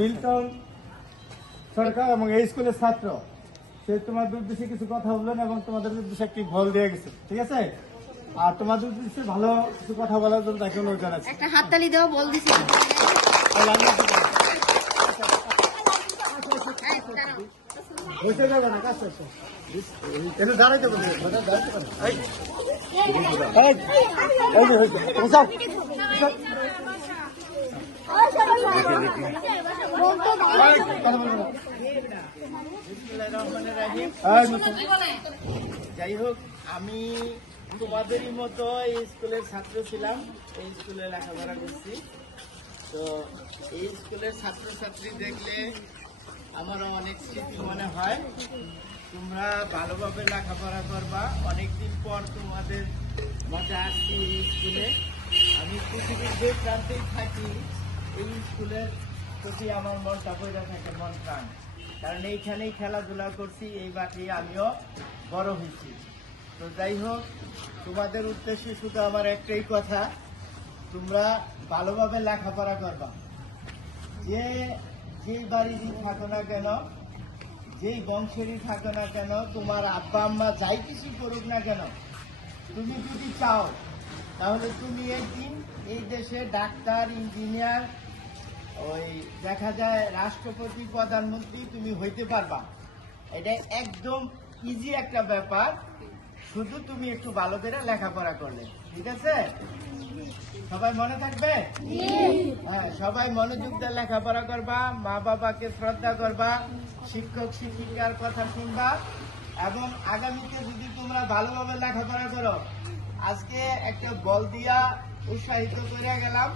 Milton সরকার এবং এই স্কুলের ছাত্র, সে তোমাদের উদ্দেশ্যে কিছু কথা বললেন এবং তোমাদের উদ্দেশ্যে একটি বল দিয়ে গেছে, ঠিক আছে? আর তোমাদের উদ্দেশ্যে ভালো কিছু কথা বলার জন্য তাকে অনুরোধ জানাচ্ছি। একটা হাততালি দাও, বল দিছি। বসে যাবে না, কাজ করছো এনে দাঁড়াইতে বলবে, দাঁড়াইতে পারে। যাই হোক, আমি তোমাদেরই মতো এই স্কুলের ছাত্র ছিলাম, এই স্কুলে লেখাপড়া করছি। তো এই স্কুলের ছাত্রছাত্রী দেখলে আমারও অনেক স্মৃতি মনে হয়। তোমরা ভালোভাবে লেখাপড়া করবা। অনেকদিন পর তোমাদের মজা আসছি এই স্কুলে। আমি পৃথিবীর যে প্রান্তেই থাকি, এই স্কুলের প্রতি আমার মনটা পয়দা থাকে, মন প্রাণ। কারণ এইখানেই খেলাধুলা করছি, এই বাকি আমিও বড় হয়েছি। তো যাই হোক, তোমাদের উদ্দেশ্যে শুধু আমার একটাই কথা, তোমরা ভালোভাবে লেখাপড়া করবা। যেই বাড়িরই থাকো না কেন, যেই বংশেরই থাকো না কেন, তোমার আব্বা আম্মা যাই কিছু করুক না কেন, তুমি যদি চাও তাহলে তুমি একদিন এই দেশে ডাক্তার, ইঞ্জিনিয়ার, ওই দেখা যায় রাষ্ট্রপতি, প্রধানমন্ত্রী তুমি হইতে পারবা। এটা একদম ইজি একটা ব্যাপার, শুধু তুমি একটু ভালো করে লেখাপড়া করলে। ঠিক আছে? সবাই মনে থাকবে? হ্যাঁ, সবাই মনোযোগ দিয়ে লেখাপড়া করবা, মা বাবাকে শ্রদ্ধা করবা, শিক্ষক শিক্ষিকার কথা শুনবা, এবং আগামীতে যদি তোমরা ভালোভাবে লেখাপড়া করো, আজকে একটা বল দিয়া উৎসাহিত করে গেলাম।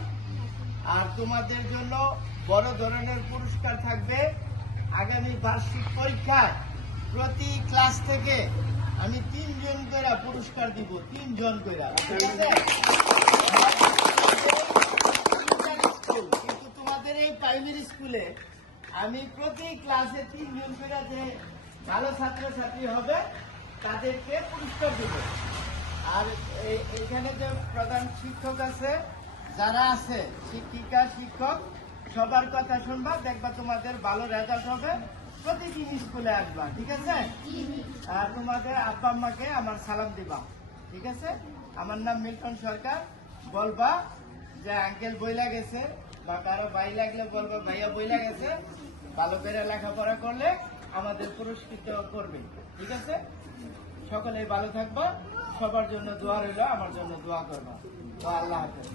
আর তোমাদের জন্য বড় ধরনের পুরস্কার থাকবে। আগামী বার্ষিক পরীক্ষায় প্রতি ক্লাস থেকে আমি 3 জন করে পুরস্কার দিব, 3 জন করে। ঠিক আছে? কিন্তু তোমাদের এই প্রাইমারি স্কুলে আমি প্রতি ক্লাসে 3 জন করে যে ভালো ছাত্রছাত্রী হবে তাদেরকে পুরস্কার দিব। আর এখানে যে প্রধান শিক্ষক আছে, যারা আছে, শিক্ষিকা, শিক্ষক, সবার কথা শুনবা, দেখবা তোমাদের ভালো রেজাল্ট হবে। প্রতিদিন স্কুলে আসবা, ঠিক আছে? আর তোমাদের আব্বা আম্মাকে আমার সালাম দিবা, ঠিক আছে? আমার নাম মিল্টন সরকার। বলবা যে আঙ্কেল বইলা গেছে, বা কারো ভাই লাগলে বলবা ভাইয়া বইলা গেছে, ভালো করে লেখাপড়া করলে আমাদের পুরস্কৃত করবে, ঠিক আছে? সকলেই ভালো থাকবা, সবার জন্য দোয়া রইল, আমার জন্য দোয়া করবা। তো আল্লাহ হাফেজ।